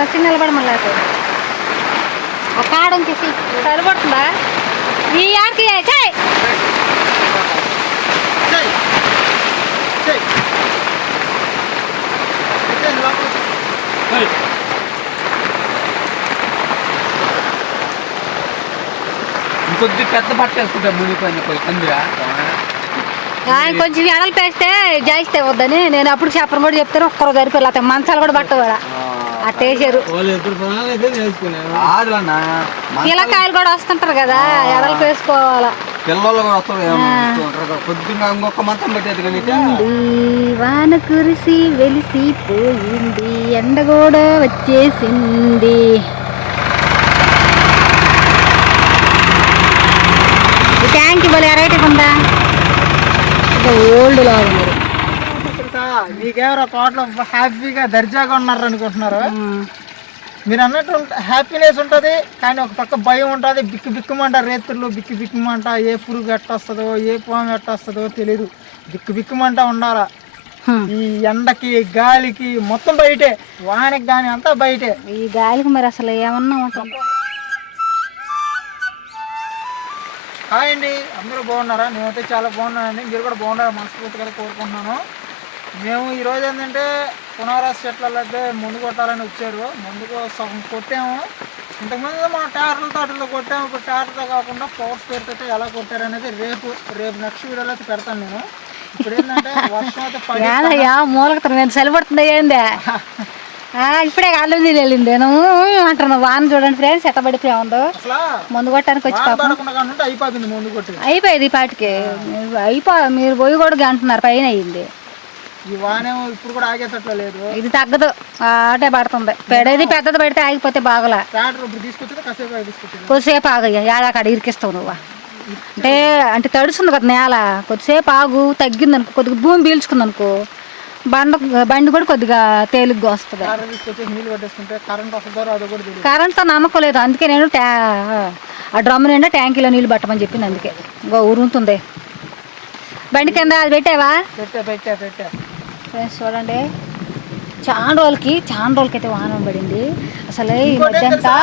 వచ్చి నిలబడి మళ్ళీ ఒక కాడ ఉంచేసి సరిపడుతుందా ఈ ఆడికి చేయి ఇంకొద్ది పెద్ద బట్ట వేసుకుంటా మునిపోయిన పందిరా ఆయన కొంచెం ఎడలు పేస్తే జాయిస్తే వద్దని నేను అప్పుడు చెప్పను కూడా చెప్తాను ఒక్కరు సరిపోయి మంచాలు కూడా పట్టవాడా అట్టేసారు పిల్లకాయలు కూడా వస్తుంటారు కదా ఎడలు పేసుకోవాలా పిల్లలు కూడా వస్తారు కొద్దిగా ఇంకొక మంచం పెట్టేది కానీ వాన కురిసి వెలిసిపోయింది ఎండ కూడా వచ్చేసింది ట్యాంక్ ఇవ్వాలి వెరైటీ ఉందా ఓల్డ్ లాగా ఉన్నారు మీకెవరో తోటలో హ్యాపీగా దర్జాగా ఉన్నారు అనుకుంటున్నారు మీరు అన్నట్టు హ్యాపీనెస్ ఉంటుంది కానీ ఒక పక్క భయం ఉంటుంది బిక్కు బిక్కుమంట రేతులు బిక్కు బిక్కుమంట ఏ పురుగు ఎట్టొస్తుందో ఏ పాము ఎట్టొస్తుందో తెలీదు బిక్కు బిక్కుమంట ఉండాలా ఈ ఎండకి గాలికి మొత్తం బయటే వానకి కానీ అంతా బయటే ఈ గాలికి మరి అసలు ఏమన్నా ఉంటుంది హాయ్ అండి అందరూ బాగున్నారా నేనైతే చాలా బాగున్నానండి మీరు కూడా బాగున్నారా మనస్ఫూర్తిగా కోరుకుంటున్నాను మేము ఈరోజు ఏంటంటే పునరాస్ చెట్లలో అయితే మందు కొట్టాలని వచ్చారు ముందుకు సగం కొట్టాము ఇంతకుముందు మా తోటలో కొట్టాము ఇప్పుడు ట్రాక్టర్తో కాకుండా పవర్ స్పేర్తో అయితే ఎలా కొట్టారనేది రేపు నెక్స్ట్ వీడియోలో అయితే పెడతాను నేను ఇప్పుడు ఏంటంటే వర్షం అయితే పడి మూలకతను చలిపడుతుంది ఏందే ఇప్పుడే కాళ్ళు వెళ్ళింది అంటున్నా వాన చూడండి ఫ్రెండ్స్ ఎట్ట పడిపోయా ఉందో ముందు కొట్టడానికి వచ్చి అయిపోయింది ఈ పాటికి మీరు పోయి కూడా అంటున్నారు పైన అయ్యింది ఈ వానేమో ఇప్పుడు కూడా ఆగేటట్లు లేదు ఇది తగ్గదు ఆటే పడుతుంది పెడేది పెద్దది పెడితే ఆగిపోతే బాగలా కొద్దిసేపు ఆగయ్యా ఏడాకాడ ఇరికిస్తావు నువ్వు అంటే తడుస్తుంది కదా నేల కొద్దిసేపు ఆగు తగ్గింది అనుకో కొద్దిగా భూమి పీల్చుకుంది అనుకో బండి కూడా కొద్దిగా తేలిగ్గా వస్తుంది కరెంట్తో నమ్మకం లేదు అందుకే నేను ఆ డ్రమ్ నిండా ట్యాంకీలో నీళ్ళు పట్టమని చెప్పింది అందుకే ఇంకో ఉరుముతుంది బండి కింద అది పెట్టావా పెట్టా ఫ్రెండ్స్ చూడండి చాలా రోజులకి అయితే వాన పడింది అసలు ఈ మధ్యంతా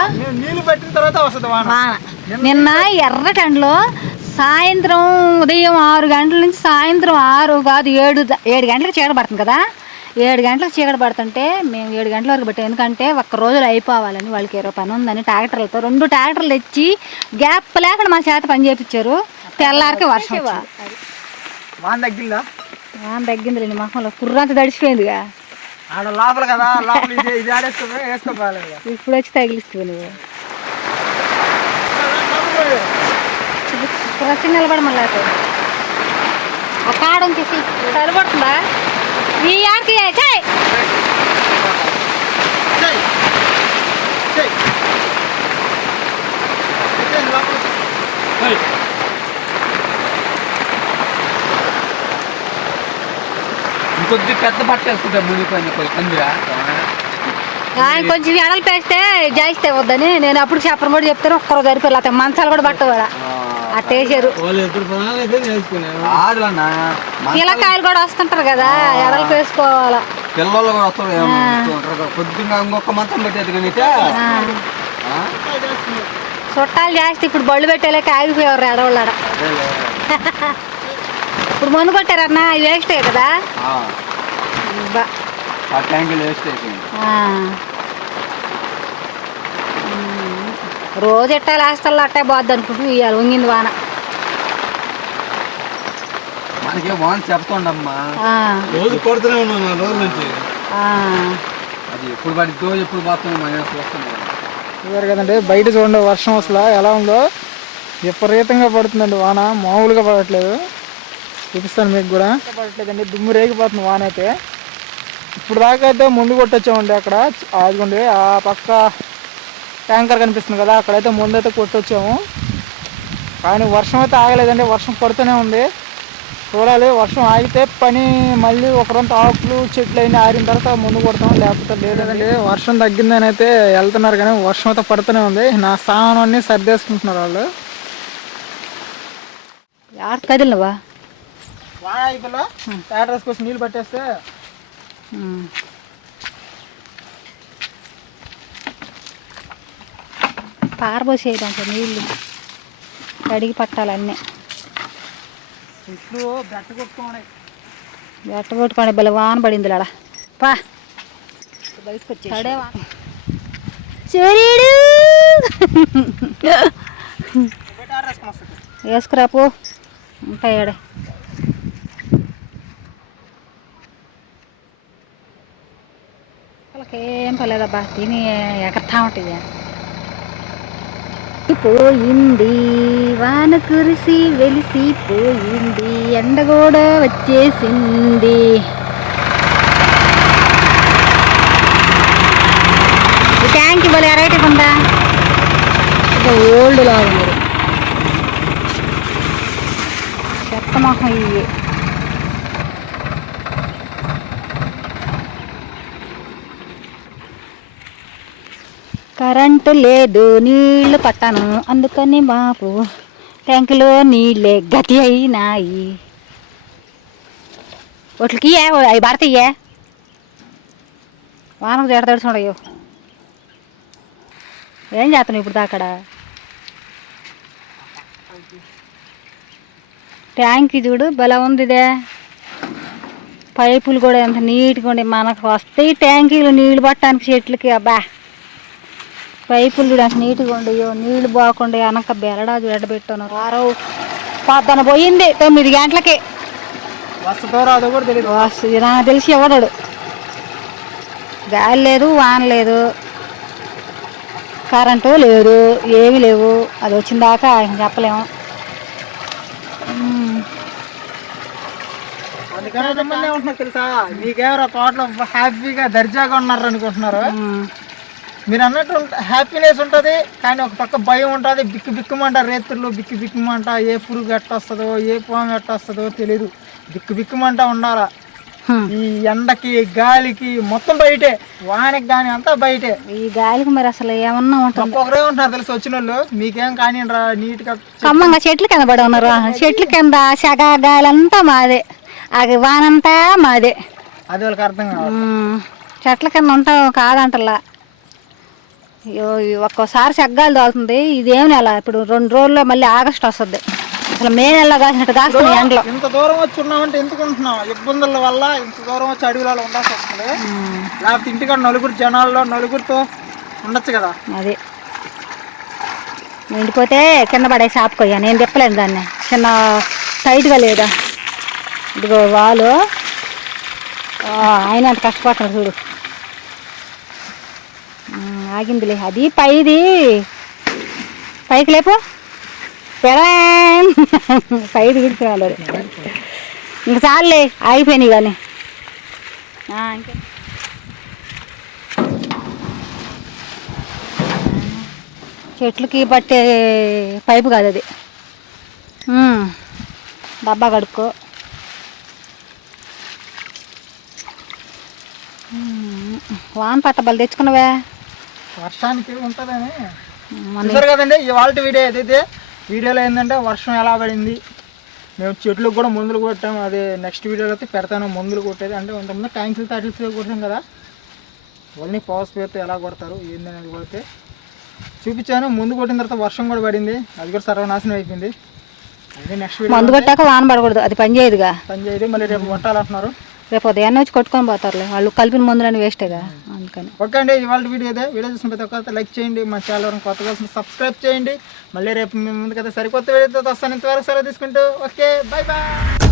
వాన నిన్న ఎర్రటండ్లో సాయంత్రం ఉదయం 6 గంటల నుంచి సాయంత్రం 6 కాదు 7 గంటలకు చీకటి పడుతుంది కదా 7 గంటలకు చీకటి పడుతుంటే మేము 7 గంటల వరకు పెట్టాం ఎందుకంటే ఒక్క రోజులో అయిపోవాలని వాళ్ళకి 20 పని ఉందని ట్రాక్టర్లతో 2 ట్రాక్టర్లు తెచ్చి గ్యాప్ లేకుండా మా చేత పని చేయించారు తెల్లారికి వర్షం వాన తగ్గిందా వాన తగ్గింది లేండి మొహంలో కుర్రంత తడిచిపోయిందిగా ఆడ లోపల కదా లోపల ఇది వేసుకోవాలి ఇప్పుడు వచ్చి తగిలిస్తుంది నువ్వు వచ్చి నిలబడి మళ్ళీ ఒక కాడ ఉంచేసి సరిపడుతుందా ఈ ఆడికి చేయి ఇంకొద్ది పెద్ద బట్ట వేసుకుంటా మునిపోయిన పందిరా ఆయన కొంచెం ఎడలు పేస్తే జాయిస్తే వద్దని నేను అప్పుడు చెప్పను కూడా చెప్తాను ఒక్కరు సరిపోయి మంచాలు కూడా పట్టవాడా అట్టేసారు పిల్లకాయలు కూడా వస్తుంటారు కదా ఎడలు పేసుకోవాలా పిల్లలు కూడా వస్తారు కొద్దిగా ఇంకొక మంచం పెట్టేది కానీ చుట్టాలు చేస్తే ఇప్పుడు బళ్ళు పెట్టేలేక ఆగిపోయేవారు ఎడవాళ్ళ ఇప్పుడు మందు కొట్టారన్నా వేస్టే కదా రోజు ఎట్టా లాస్తాల్లో అట్టే పోద్ది అనుకుంటూ ఇవాళ వంగింది వాన మనకి వాన చెప్తుండమ్మా రోజు కొడుతూనే ఉన్నాం రోజు నుంచి అది ఎప్పుడు పడిద్దో ఎప్పుడు పోతుందో మనం చూస్తున్నాం చూడారు కదండి బయట చూడండి వర్షం అసలు ఎలా ఉందో విపరీతంగా పడుతుందండి వాన మామూలుగా పడట్లేదు చూపిస్తాను మీకు కూడా పడట్లేదండి దుమ్ము రేగిపోతుంది వాన అయితే ఇప్పుడు దాకా అయితే ముందు కొట్టొచ్చామండి అక్కడ అదిగోండి ఆ పక్క ట్యాంకర్ కనిపిస్తుంది కదా అక్కడైతే ముందు అయితే కొట్టొచ్చాము కానీ వర్షం అయితే ఆగలేదండి వర్షం పడుతూనే ఉంది చూడాలి వర్షం ఆగితే పని మళ్ళీ ఒకరంత ఆకులు చెట్లు అయినా ఆరిన తర్వాత ముందు కొడతాం లేకపోతే లేదండి వర్షం తగ్గిందని అయితే వెళ్తున్నారు కానీ వర్షం అయితే పడుతూనే ఉంది నా సామాను అన్నీ సర్దేసుకుంటున్నారు వాళ్ళు కదిలినవా వాన అయిపోలా ట్రాక్టర్స్ కోసం నీళ్ళు పట్టేస్తే పారబోసేది అంటే నీళ్ళు కడిగి పట్టాలి అన్నీ. ఇట్లు బెట్ట కొట్టుకోండి. బెట్ట కొట్టుకోండి భలే వాన పడింది లాడ పా బయటకు వచ్చి సూర్యుడు వేసుకురాపు ఉంటాయాడే. వాళ్ళకేం పర్లేదబ్బా తిని ఎగరతా ఉంటుంది. పోయింది వాన కురిసి వెలిసిపోయింది, ఎండ కూడా వచ్చేసింది. ఈ ట్యాంక్ భలే ఎరైటీ ఉందా, ఓల్డ్ లాగా ఉంది. చెత్త మొహం ఇవి. కరెంటు లేదు నీళ్లు పట్టాను, అందుకని బాపు ట్యాంకులో నీళ్ళే గతి అయినాయి. వాటికి అవి పడతాయే వానకు జడ చూడయ్యో. ఏం చేస్తాను ఇప్పుడు అక్కడ ట్యాంక్ చూడు భలే ఉంది. ఇదే పైపులు కూడా ఎంత నీట్గా ఉండే. మనకు వస్తాయి ట్యాంకీలు నీళ్ళు పట్టడానికి చెట్లకి. అబ్బా పైపులు కూడా అంత నీట్గా ఉండేయో, నీళ్ళు బాగుండే. అనక బెరడా ఎడబెట్టాను రారవు. పొద్దున పోయింది 9 గంటలకి. వస్తుందో రాదో కూడా తెలియదు. వస్తుంది నాకు తెలిసి ఎవడాడు. గాలి లేదు, వాన లేదు, కరెంటు లేదు, ఏమీ లేవు. అది వచ్చిన దాకా చెప్పలేము. అందుకనే సంబంధం ఉంటున్నారు తెలుసా. మీకేమో తోటలో హ్యాపీగా దర్జాగా ఉన్నారు అనుకుంటున్నారు. మీరు అన్నట్టు హ్యాపీనెస్ ఉంటుంది, కానీ ఒక పక్క భయం ఉంటుంది. బిక్కు బిక్కుమంటారు రేతుల్లో, బిక్కు బిక్కుమంట. ఏ పురుగు ఎట్టొస్తుందో, ఏ పాము ఎట్టొస్తుందో తెలియదు. బిక్కు బిక్కుమంట ఉండాలా. ఈ ఎండకి గాలికి మొత్తం బయటే, వానకి కానీ అంతా బయటే. ఈ గాలికి మరి అసలు ఏమన్నా ఉంటుంది. ఒకరే ఉంటున్నారు తెలుసు వచ్చిన వాళ్ళు. మీకేం కానీ నీట్గా ఖమ్మంగా చెట్లు కింద పడి ఉన్నారు. చెట్ల కింద సెగ గాలి అంతా మాదే, అది వానంతా మాదే. అది వాళ్ళకి అర్థం కాదు. చెట్ల కింద ఉంటాం కాదంటలా. ఒక్కోసారి సెగ్గాలు తాగుతుంది. ఇదేమి నెల ఇప్పుడు 2 రోజుల్లో మళ్ళీ ఆగస్టు వస్తుంది. అసలు మే నెలలో కాసినట్టు కాస్తుంది ఎండలో. ఇంత దూరం వచ్చి ఉన్నామంటే ఎందుకుంటున్నాం, ఇబ్బందుల వల్ల ఇంత దూరం వచ్చి అడవిలో ఉండాల్సి వస్తుంది. లేకపోతే ఇంటికాడ నలుగురితో ఉండొచ్చు కదా. అది ఎండిపోతే కింద పడే సాపుకోయ్యా. నేను తిప్పలేను దాన్ని, చిన్న టైట్గా లేదా. ఇదిగో వాళ్ళు ఆయన అంత కష్టపడతారు చూడు. ఆగిందిలే అది పైకి లేపు పైది విడిపోవాలి. ఇంక చాలులే ఆగిపోయినాయి కానీ. ఇంకే చెట్లకి పట్టే పైపు కాదు అది. డబ్బా కడుక్కో. వాన పట్టబలు తెచ్చుకున్నావే. వర్షానికి ఉంటుందని చూసారు కదండి. ఇవాళ వీడియో ఏదైతే వీడియోలో ఏంటంటే వర్షం ఎలా పడింది, మేము చెట్లకు కూడా మందులు కొట్టాము. అది నెక్స్ట్ వీడియోలో అయితే పెడతాను మందులు కొట్టేది. అంటే కొంతమంది ట్యాంక్స్ తాటిల్స్లో కొట్టాం కదా, వాళ్ళని పవర్ స్ప్రేతో ఎలా కొడతారు ఏంది అనేది కొడితే చూపించాను. ముందు కొట్టిన తర్వాత వర్షం కూడా పడింది, అది కూడా సర్వనాశనం అయిపోయింది. అది నెక్స్ట్ వీడియో. మందు కొట్టాక వాన పడకూడదు, అది పని చేయదు. మళ్ళీ రేపు కొట్టాలంటున్నారు. రేపు ఉదయాన్నే వచ్చి కొట్టుకొని పోతారులే, వాళ్ళు కలిపిన మందులని వేస్టేగా. అందుకని ఓకే అండి. ఇవాళ వీడియో చూసిన ప్రతి ఒక్కరితో లైక్ చేయండి. మా ఛానల్ కొత్తగా సబ్స్క్రైబ్ చేయండి. మళ్ళీ రేపు మేము ముందుకైతే సరికొత్త వీడియోతో వస్తాను. ఇంతవరకు సెలవు తీసుకుంటూ ఓకే, బై బాయ్.